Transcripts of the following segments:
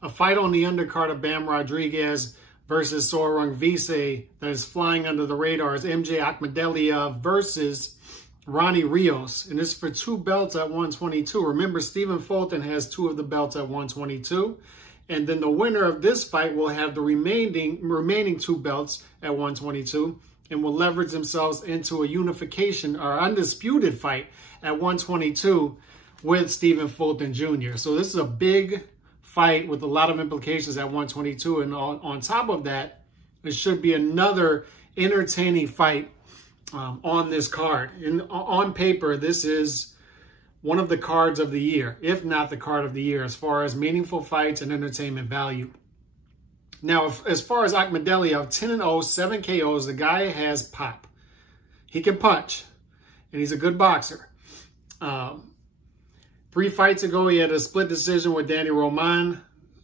A fight on the undercard of Bam Rodriguez versus Sorong Vise that is flying under the radar is MJ Akhmadaliev versus Ronny Rios. And this is for 2 belts at 122. Remember, Stephen Fulton has 2 of the belts at 122. And then the winner of this fight will have the remaining 2 belts at 122 and will leverage themselves into a unification or undisputed fight at 122 with Stephen Fulton Jr. So this is a big fight with a lot of implications at 122. And on top of that, it should be another entertaining fight on this card. And on paper, this is one of the cards of the year, if not the card of the year, as far as meaningful fights and entertainment value. Now, as far as Akhmadaliev, 10-0, 7 KOs, the guy has pop. He can punch, and he's a good boxer. 3 fights ago, he had a split decision with Danny Roman.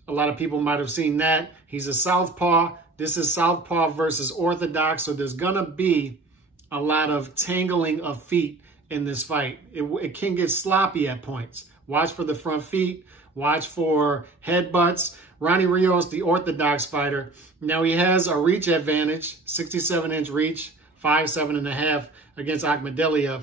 A lot of people might have seen that. He's a southpaw. This is southpaw versus orthodox, so there's going to be a lot of tangling of feet in this fight. It can get sloppy at points. Watch for the front feet. Watch for headbutts. Ronny Rios, the orthodox fighter. Now he has a reach advantage, 67-inch reach, 5'7.5" against Akhmadaliev.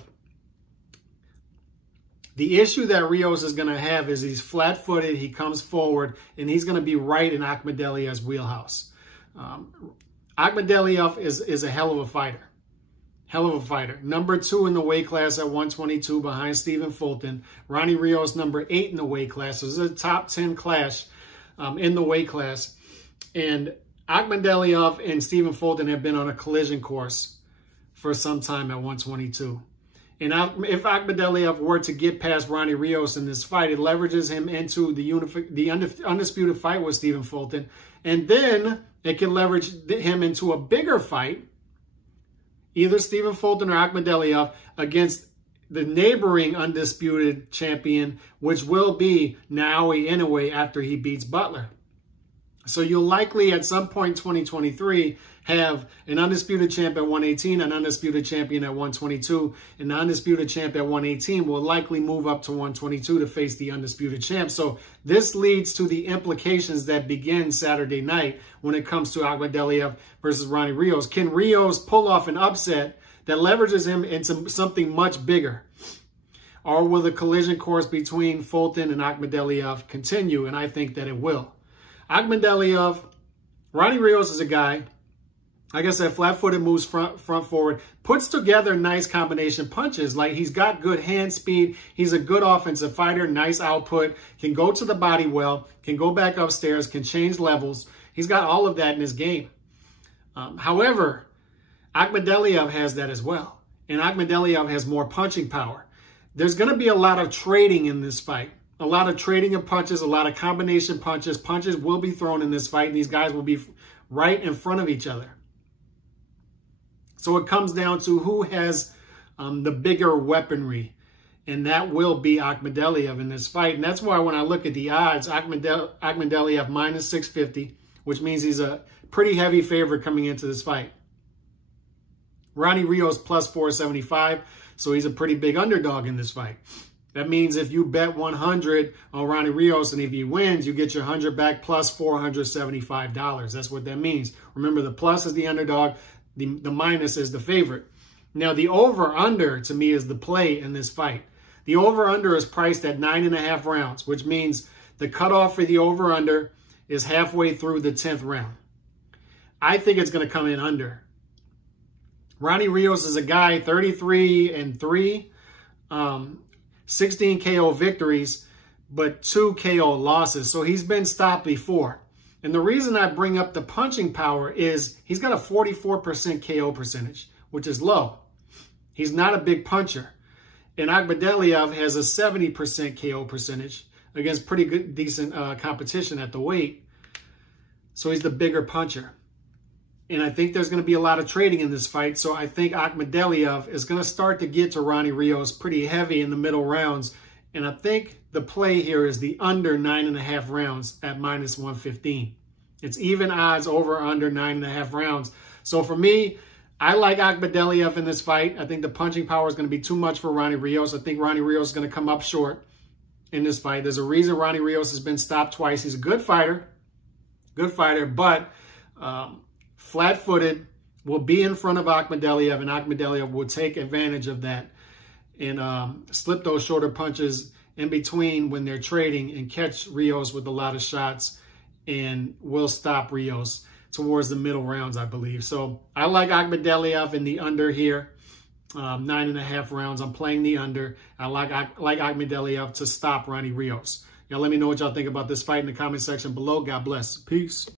The issue that Rios is going to have is he's flat-footed, he comes forward, and he's going to be right in Akhmadaliev's wheelhouse. Akhmadaliev is a hell of a fighter. Hell of a fighter. Number 2 in the weight class at 122 behind Stephen Fulton. Ronny Rios, number 8 in the weight class. So this is a top 10 clash in the weight class. And Akhmadaliev and Stephen Fulton have been on a collision course for some time at 122. And if Akhmadaliev were to get past Ronny Rios in this fight, it leverages him into the undisputed fight with Stephen Fulton. And then it can leverage him into a bigger fight, either Stephen Fulton or Akhmadaliev, against the neighboring undisputed champion, which will be Naoya Inoue after he beats Butler. So you'll likely at some point in 2023 have an undisputed champ at 118, an undisputed champion at 122, and the undisputed champ at 118 will likely move up to 122 to face the undisputed champ. So this leads to the implications that begin Saturday night when it comes to Akhmadaliev versus Ronny Rios. Can Rios pull off an upset that leverages him into something much bigger? Or will the collision course between Fulton and Akhmadaliev continue? And I think that it will. Akhmadaliev, Ronny Rios is a guy, like I said, flat-footed, moves front forward, puts together nice combination punches. Like, he's got good hand speed. He's a good offensive fighter, nice output, can go to the body well, can go back upstairs, can change levels. He's got all of that in his game. However, Akhmadaliev has that as well. And Akhmadaliev has more punching power. There's going to be a lot of trading in this fight. A lot of trading of punches, a lot of combination punches. Punches will be thrown in this fight, and these guys will be right in front of each other. So it comes down to who has the bigger weaponry, and that will be Akhmadaliev in this fight. And that's why when I look at the odds, Akhmadaliev minus 650, which means he's a pretty heavy favorite coming into this fight. Ronny Rios plus 475, so he's a pretty big underdog in this fight. That means if you bet 100 on Ronny Rios and if he wins, you get your 100 back plus $475. That's what that means. Remember, the plus is the underdog. The minus is the favorite. Now, the over-under, to me, is the play in this fight. The over-under is priced at 9.5 rounds, which means the cutoff for the over-under is halfway through the 10th round. I think it's going to come in under. Ronny Rios is a guy, 33-3, 16 KO victories, but 2 KO losses. So he's been stopped before. And the reason I bring up the punching power is he's got a 44% KO percentage, which is low. He's not a big puncher. And Akhmadaliev has a 70% KO percentage against pretty good, decent competition at the weight. So he's the bigger puncher. And I think there's going to be a lot of trading in this fight. So I think Akhmadaliev is going to start to get to Ronny Rios pretty heavy in the middle rounds. And I think the play here is the under 9.5 rounds at minus 115. It's even odds over under 9.5 rounds. So for me, I like Akhmadaliev in this fight. I think the punching power is going to be too much for Ronny Rios. I think Ronny Rios is going to come up short. in this fight. There's a reason Ronny Rios has been stopped twice. He's a good fighter, but flat-footed, will be in front of Akhmadaliev, and Akhmadaliev will take advantage of that and slip those shorter punches in between when they're trading and catch Rios with a lot of shots, and will stop Rios towards the middle rounds, I believe. So I like Akhmadaliev in the under here, 9.5 rounds. I'm playing the under. I like Akhmadaliev to stop Ronny Rios. Y'all let me know what y'all think about this fight in the comment section below. God bless. Peace.